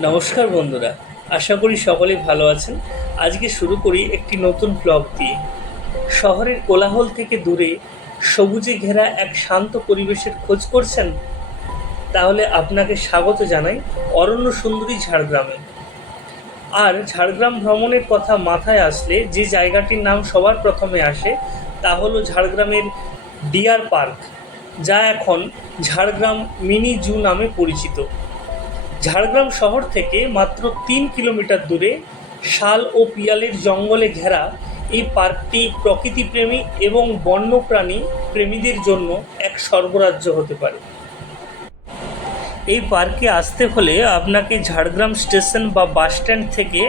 নমস্কার বন্ধুরা, আশা করি সকলেই ভালো আছেন। আজকে শুরু করি একটি নতুন ব্লগ দিয়ে। শহরের কোলাহল থেকে দূরে সবুজে ঘেরা এক শান্ত পরিবেশের খোঁজ করছেন? তাহলে আপনাকে স্বাগত জানাই অরণ্য সুন্দরী ঝাড়গ্রামে। আর ঝাড়গ্রাম ভ্রমণের কথা মাথায় আসলে যে জায়গাটির নাম সবার প্রথমে আসে তা হলো ঝাড়গ্রামের ডিয়ার পার্ক, যা এখন ঝাড়গ্রাম মিনি জু নামে পরিচিত। ঝাড়গ্রাম শহর থেকে মাত্র ৩ কিলোমিটার দূরে শাল ও পিয়ালের জঙ্গলে ঘেরা এই পার্কটি প্রকৃতিপ্রেমী এবং বন্যপ্রাণী প্রেমীদের জন্য এক স্বর্গরাজ্য হতে পারে। এই পার্কে আসতে হলে আপনাকে ঝাড়গ্রাম স্টেশন বা বাসস্ট্যান্ড থেকে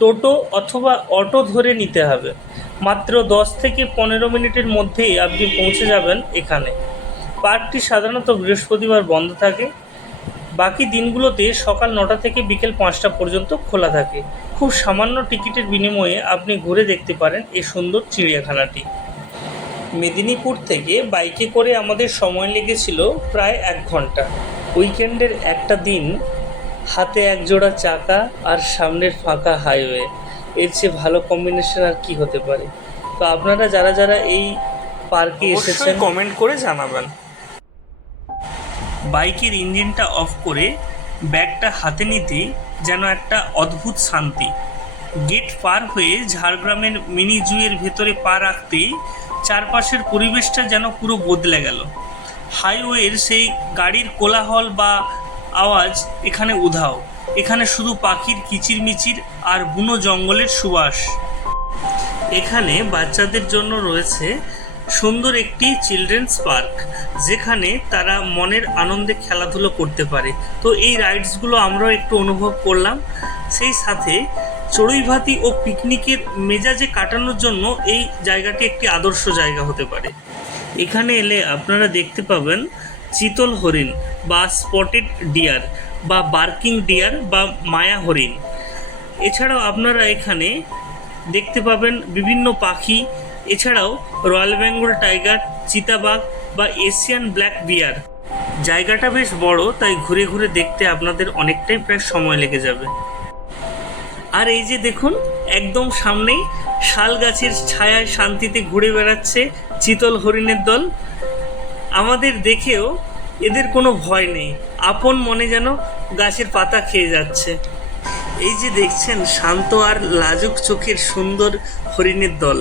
টোটো অথবা অটো ধরে নিতে হবে। মাত্র ১০ থেকে ১৫ মিনিটের মধ্যেই আপনি পৌঁছে যাবেন এখানে। পার্কটি সাধারণত বৃহস্পতিবার বন্ধ থাকে, বাকি দিনগুলোতে সকাল ৯টা থেকে বিকেল ৫টা পর্যন্ত খোলা থাকে। খুব সামান্য টিকিটের বিনিময়ে আপনি ঘুরে দেখতে পারেন এই সুন্দর চিড়িয়াখানাটি। মেদিনীপুর থেকে বাইকে করে আমাদের সময় লেগেছিল প্রায় ১ ঘন্টা। উইকেন্ডের একটা দিন, হাতে একজোড়া চাকা আর সামনের ফাঁকা হাইওয়ে, এর চেয়ে ভালো কম্বিনেশন আর কি হতে পারে? তো আপনারা যারা যারা এই পার্কে এসেছেন কমেন্ট করে জানাবেন। বাইকের ইঞ্জিনটা অফ করে ব্যাগটা হাতে নিতেই যেন একটা অদ্ভুত শান্তি। গেট পার হয়ে ঝাড়গ্রামের মিনি জুয়ের ভেতরে পা রাখতেই চারপাশের পরিবেশটা যেন পুরো বদলে গেল। হাইওয়ের সেই গাড়ির কোলাহল বা আওয়াজ এখানে উধাও। এখানে শুধু পাখির কিচিরমিচির আর বুনো জঙ্গলের সুবাস। এখানে বাচ্চাদের জন্য রয়েছে সুন্দর একটি চিলড্রেন্স পার্ক, যেখানে তারা মনের আনন্দে খেলাধুলো করতে পারে। তো এই রাইডসগুলো আমরাও একটু অনুভব করলাম। সেই সাথে চড়ুইভাতি ও পিকনিকের মেজাজে কাটানোর জন্য এই জায়গাটি একটি আদর্শ জায়গা হতে পারে। এখানে এলে আপনারা দেখতে পাবেন চিতল হরিণ বা স্পটেড ডিয়ার বা বার্কিং ডিয়ার বা মায়া হরিণ। এছাড়াও আপনারা এখানে দেখতে পাবেন বিভিন্ন পাখি, এছাড়াও রয়্যাল বেঙ্গল টাইগার, চিতাবাঘ বা এশিয়ান ব্ল্যাক বিয়ার। জায়গাটা বেশ বড়, তাই ঘুরে ঘুরে দেখতে আপনাদের অনেকটাই প্রায় সময় লেগে যাবে। আর এই যে দেখুন, একদম সামনেই শাল গাছের ছায়ায় শান্তিতে ঘুরে বেড়াচ্ছে চিতল হরিণের দল। আমাদের দেখেও এদের কোনো ভয় নেই, আপন মনে যেন গাছের পাতা খেয়ে যাচ্ছে। এই যে দেখছেন শান্ত আর লাজুক চোখের সুন্দর হরিণের দল,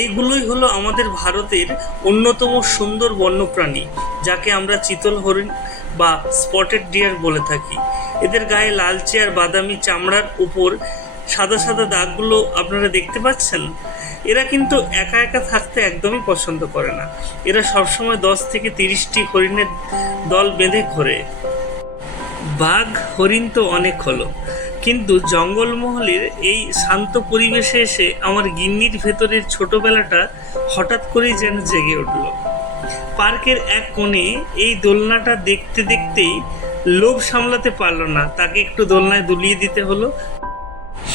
এইগুলোই হলো আমাদের ভারতের অন্যতম সুন্দর বন্যপ্রাণী, যাকে আমরা চিতল হরিণ বা স্পটেড ডিয়ার বলে থাকি। এদের গায়ে লালচে আর বাদামি চামড়ার উপর সাদা সাদা দাগগুলো আপনারা দেখতে পাচ্ছেন। এরা কিন্তু একা একা থাকতে একদমই পছন্দ করে না। এরা সবসময় ১০ থেকে ৩০টি হরিণের দল বেঁধে ঘোরে। বাঘ হরিণ তো অনেক হলো, কিন্তু জঙ্গলমহলের এই শান্ত পরিবেশে এসে আমার গিন্নির ভেতরের ছোটবেলাটা হঠাৎ করেই যেন জেগে উঠল। পার্কের এক কোণে এই দোলনাটা দেখতে দেখতেই লোভ সামলাতে পারল না, তাকে একটু দোলনায় দুলিয়ে দিতে হলো।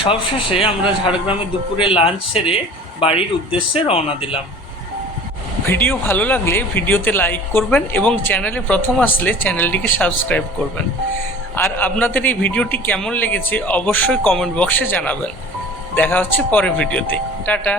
সবশেষে আমরা ঝাড়গ্রামে দুপুরে লাঞ্চ সেরে বাড়ির উদ্দেশ্যে রওনা দিলাম। ভিডিও ভালো লাগলে ভিডিওতে লাইক করবেন এবং চ্যানেলে প্রথম আসলে চ্যানেলটিকে সাবস্ক্রাইব করবেন। আর আপনাদের এই ভিডিওটি কেমন লেগেছে অবশ্যই কমেন্ট বক্সে জানাবেন। দেখা হচ্ছে পরের ভিডিওতে। টাটা।